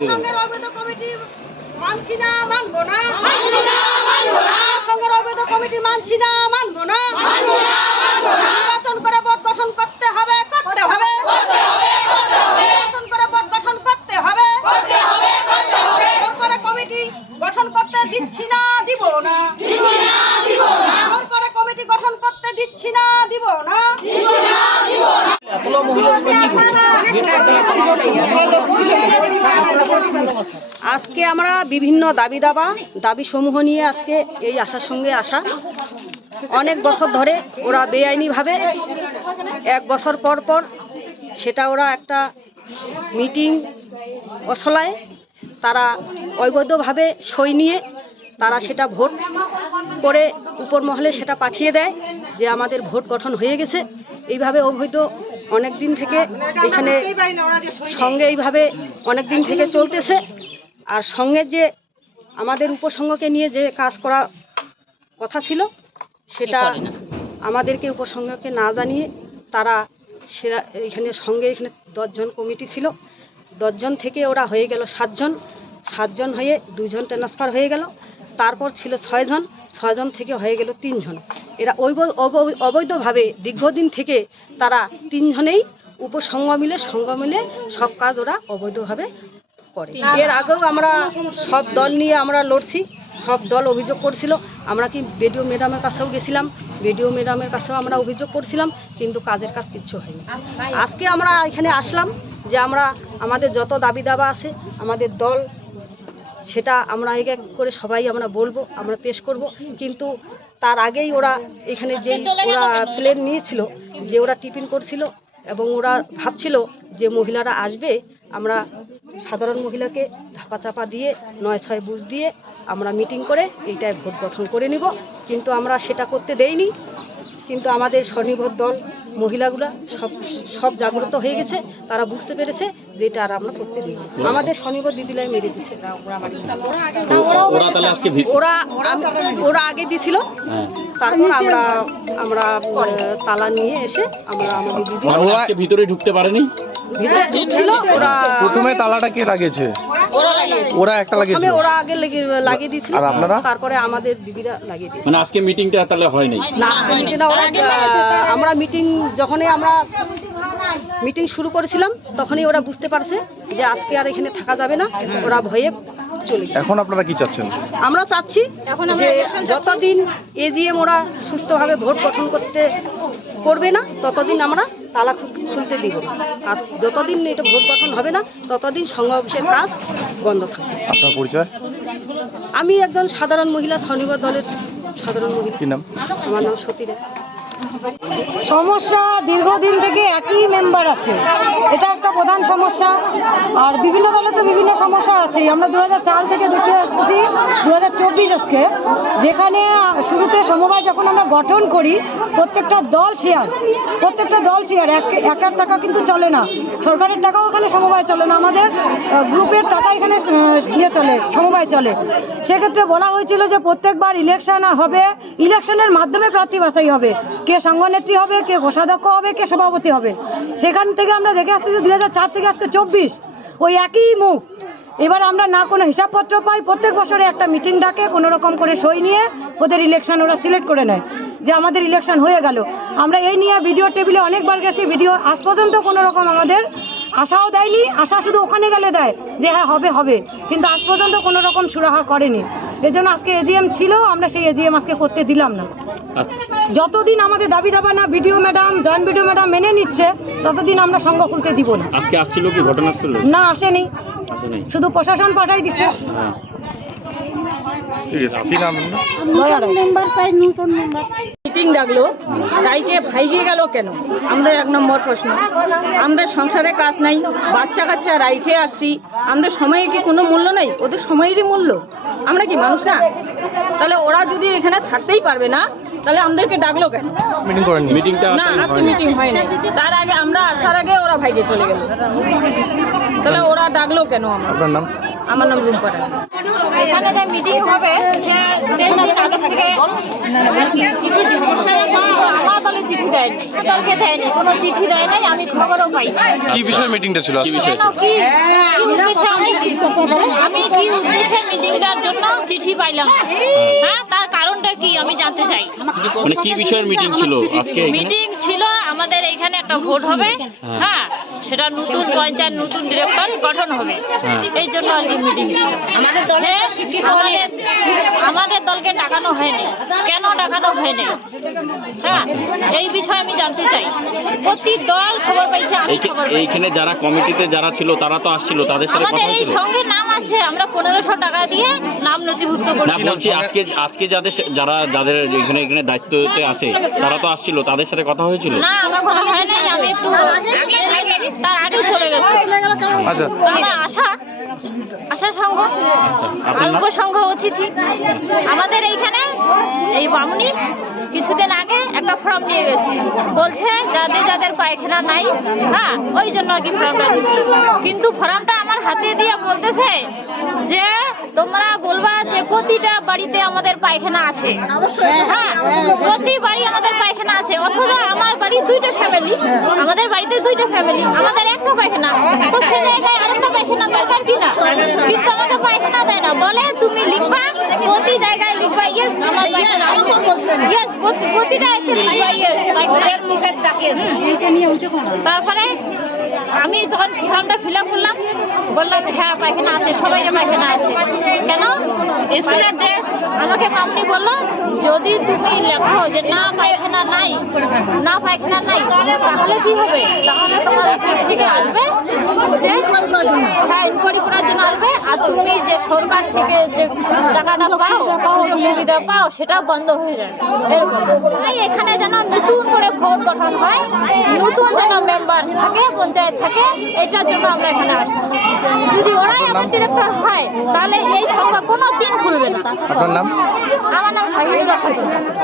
সঙ্গের অবৈধ কমিটি মানছি না মানবো না। মানছি না মানবো না। সঙ্গের অবৈধ কমিটি মানছি না মানবো না। মানছি না মানবো না নির্বাচন করে বোর্ড গঠন করতে হবে করতে হবে করতে হবে করতে হবে নির্বাচন করে বোর্ড গঠন করতে হবে করতে হবে করতে হবে করে কমিটি গঠন করতে দিচ্ছি না দিব না দিব না দিব না করে কমিটি গঠন করতে দিচ্ছি না দিব না দিব না দিব না এতগুলো মহিলাগুলো কি করছে আজকে আমরা বিভিন্ন দাবি দাবা, দাবি সমূহ নিয়ে আজকে এই আশার সঙ্গে আসা অনেক বছর ধরে ওরা বেআইনিভাবে এক বছর পর পর সেটা ওরা একটা মিটিং অসলায় তারা অবৈধভাবে সই নিয়ে তারা সেটা ভোট করে উপর মহলে সেটা পাঠিয়ে দেয় যে আমাদের ভোট গঠন হয়ে গেছে। এইভাবে অবৈধ অনেক দিন থেকে এখানে সঙ্গে এইভাবে অনেক দিন থেকে চলতেছে। আর সঙ্গে যে আমাদের উপসংঘকে নিয়ে যে কাজ করা কথা ছিল সেটা আমাদেরকে উপসংঘকে না জানিয়ে তারা সেরা এখানে সঙ্গে এখানে দশজন কমিটি ছিল। দশজন থেকে ওরা হয়ে গেল সাতজন। সাতজন হয়ে দুজন ট্রান্সফার হয়ে গেল। তারপর ছিল ছয়জন। ছয়জন থেকে হয়ে গেল তিনজন। এরা অবৈ- অবৈ- অবৈধভাবে দীর্ঘদিন থেকে তারা তিনজনেই উপসংঘ মিলে সঙ্গ মিলে সব কাজ ওরা অবৈধভাবে করে। এর আগেও আমরা সব দল নিয়ে আমরা লড়ছি সব দল অভিযোগ করছিল। আমরা কি বিডিও ম্যাডামের কাছেও গেছিলাম বিডিও ম্যাডামের কাছেও আমরা অভিযোগ করছিলাম কিন্তু কাজের কাজ কিচ্ছু হয়নি। আজকে আমরা এখানে আসলাম যে আমরা আমাদের যত দাবি দাবা আছে আমাদের দল সেটা আমরা এক এক করে সবাই আমরা বলব আমরা পেশ করব। কিন্তু তার আগেই ওরা এখানে যে ওরা প্লেন নিয়েছিল যে ওরা টিফিন করছিল এবং ওরা ভাবছিল যে মহিলারা আসবে আমরা সাধারণ মহিলাকে ধাপা চাপা দিয়ে নয় ছয় বুঝ দিয়ে আমরা মিটিং করে এইটায় ভোট গঠন করে নিব। কিন্তু আমরা সেটা করতে দেইনি। কিন্তু আমাদের স্বনির্ভর দল মহিলাগুলা সব সব জাগ্রত হয়ে গেছে তারা বুঝতে পেরেছে যে এটা আর আমরা করতে দিই আমাদের স্বনির্ভর দিদিলাই মেরে দিছে ওরা ওরা ওরা আগে দিছিল হ্যাঁ। তারপর আমরা আমরা তালা নিয়ে এসে আমরা আমাদের দিদি মানে আজকে ভিতরে ঢুকতে পারেনি? ভিতরে ছিল ওরা প্রথমে তালাটা কে লাগিয়েছে? ওরা একটা প্রথমে ওরা আগে লাগিয়ে দিয়েছিল। আর আপনারা? তারপরে আমাদের দিদিরা লাগিয়ে দিয়েছে। মানে আজকে মিটিংটা তাহলে হয়নি? না আজকে ওরা আমরা মিটিং যখনই আমরা মিটিং শুরু করেছিলাম তখনই ওরা বুঝতে পারছে যে আজকে আর এখানে থাকা যাবে না। ওরা ভয়ে চলে গেছে। এখন আপনারা কি চাচ্ছেন? আমরা চাচ্ছি যে যতদিন এজিএম ওরা সুস্থভাবে ভোট গঠন করতে করবে না ততদিন আমরা তালা খুলতে দিব। আর যতদিন এটা ভোট গঠন হবে না ততদিন সংঘ অফিসের কাজ বন্ধ থাকবে। আপনার পরিচয়? আমি একজন সাধারণ মহিলা স্বনির্ভর দলের সাধারণ মহিলা। কি নাম? আমার নাম সতী রায়। সমস্যা দীর্ঘদিন থেকে একই মেম্বার আছে। এটা একটা প্রধান সমস্যা। আর বিভিন্ন দলে তো বিভিন্ন সমস্যা আছে আমরা দু থেকে দেখে আসছি দু হাজার চব্বিশ আজকে। যেখানে শুরুতে সমবায় যখন আমরা গঠন করি, প্রত্যেকটা দল শেয়ার প্রত্যেকটা দল শেয়ার এক এক টাকা কিন্তু চলে না। সরকারের টাকাও এখানে সমবায় চলে না, আমাদের গ্রুপের টাকা এখানে ইয়ে চলে, সমবায় চলে। সেক্ষেত্রে বলা হয়েছিল যে প্রত্যেকবার ইলেকশন হবে, ইলেকশনের মাধ্যমে প্রার্থী বাছাই হবে। কে সংগনেত্রী হবে, কে কোষাধ্যক্ষ হবে, কে সভাপতি হবে। সেখান থেকে আমরা দেখে আসছি যে দুই থেকে আজকে চব্বিশ, ওই একই মুখ। এবার আমরা না কোনো হিসাবপত্র পাই, প্রত্যেক বছরে একটা মিটিং ডাকে, কোনো রকম করে সই নিয়ে ওদের ইলেকশন ওরা সিলেক্ট করে নেয়। যে আমাদের ইলেকশন হয়ে গেল। আমরা এই নিয়ে ভিডিও টেবিলে অনেকবার গেছি ভিডিও আজ পর্যন্ত কোনো রকম আমাদের আশাও দেয়নি আশা শুধু ওখানে গেলে দেয় যে হ্যাঁ হবে হবে। কিন্তু আজ পর্যন্ত কোনো রকম সুরাহা করেনি। এজন্য আজকে এজিএম ছিল আমরা সেই এজিএম আজকে করতে দিলাম না। যতদিন আমাদের দাবি দাবা না BDO madam joint BDO madam মেনে নিচ্ছে ততদিন আমরা সঙ্গ খুলতে দিব না। আজকে আসছিল কি ঘটনাস্থলে? না আসেনি। শুধু প্রশাসন পাঠাই দিচ্ছে হ্যাঁ। ঠিক আছে কি নাম? লয়ার। মিটিং ডাকলো তাইকে ভাইগে গেল কেন? আমরা এক নম্বর প্রশ্ন। আমাদের সংসারে কাজ নাই বাচ্চা কাচ্চা রাইখে আসছি আমাদের সময়ে কি কোনো মূল্য নেই? ওদের সময়েরই মূল্য। আমরা কি মানুষ না? তাহলে ওরা যদি এখানে থাকতেই পারবে না তাহলে আমাদেরকে ডাকলো কেন? মিটিং মিটিংটা না আজকে মিটিং হয়নি। তার আগে আমরা আসার আগে ওরা ভাইগে চলে গেল। তাহলে ওরা ডাকলো কেন আমরা আপনার নাম? আমার নাম রুম্পা এখানে যে মিটিং হবে সে আগে থেকে দিচ্ছে। চিঠি দেয়নি দলকে দেয়নি কোনো চিঠি দেয় নাই আমি খবরও পাই কি বিষয়ে মিটিংটা ছিল কি বিষয় কি কি উদ্দেশ্যে আমি আমি কি উদ্দেশ্যে মিটিংটার জন্য চিঠি পাইলাম? হ্যাঁ তার কারণটা কি আমি জানতে চাই। মানে কি বিষয়ের মিটিং ছিল আজকে মিটিং ছিল আমাদের এখানে একটা ভোট হবে হ্যাঁ। সেটা নতুন পঞ্চায়েত নতুন ডিরেক্টর গঠন হবে। হ্যাঁ। এই জন্য আর কি মিটিং ছিল। আমাদের দলকে ডাকানো হয়নি। ডাকানো হয়নি। হ্যাঁ এই বিষয়ে আমি জানতে চাই। প্রতি দল খবর পাইছে আমি খবর এইখানে যারা কমিটিতে যারা ছিল তারা তো আসছিল তাদের সাথে কথা আমাদের এই হয়েছিল। সঙ্গে নাম আছে আমরা পনেরোশো টাকা দিয়ে নাম নথিভুক্ত না করেছি বলছি আজকে আজকে যাদের সা- যারা যাদের এখানে এখানে দায়িত্বতে আছে তারা তো আসছিল তাদের সাথে কথা হয়েছিল? না আমার কথা হয় নাই আমি একটু তার আগে চলে গেছে। আচ্ছা। আমরা আশা আশা সংঘ? অল্প সংঘ অতিথি আমাদের এইখানে এই বামুনি কিছুদিন আগে একটা ফর্ম নিয়ে গেছে। বলছে যাদের যাদের পায়খানা নাই হ্যাঁ ওই জন্য আর কি ফর্মটা দিছিল কিন্তু ফর্মটা আমার হাতে দিয়ে বলতেছে যে তোমরা বলবা যে প্রতিটা বাড়িতে আমাদের পায়খানা আছে। হ্যাঁ প্রতি বাড়ি আমাদের পায়খানা আছে। অথচ আমার বাড়ি দুইটা ফ্যামিলি আমাদের বাড়িতে দুইটা ফ্যামিলি আমাদের একটা পায়খানা তো সে জায়গায় আরেকটা পায়খানা দরকার কি না কিন্তু আমাদের পায়খানা দেয় না বলে তুমি লিখবা প্রতি জায়গায় লিখবা ইয়েস আমার ইয়েস প্রতিটা এতে লিখবা ইয়েস ওদের মুখে তাকিয়ে তারপরে আমি যখন ফর্মটা ফিল আপ করলাম বললাম হ্যাঁ পায়খানা আছে সবাই পায়খানা আছে। কেন? স্কুলের ড্রেস আমাকে মামনি বলল যদি তুমি লেখো যে না পায়খানা নাই না পায়খানা নাই তাহলে কি হবে? তাহলে তোমার থেকে আসবে? যে হ্যাঁ ইনকোয়ারি করার জন্য আসবে আর তুমি যে সরকার থেকে যে টাকাটা পাও সুযোগ সুবিধা পাও সেটাও বন্ধ হয়ে যাবে। এরকম তাই এখানে যেন নতুন করে ভোট গঠন হয় নতুন যেন মেম্বার থাকে পঞ্চায়েত থাকে এটার জন্য আমরা এখানে আসছি। যদি ওরাই আমার ডিরেক্টর হয় তাহলে এই সংখ্যা কোনো দিন খুলবে না। আপনার নাম? আমার নাম রহমান।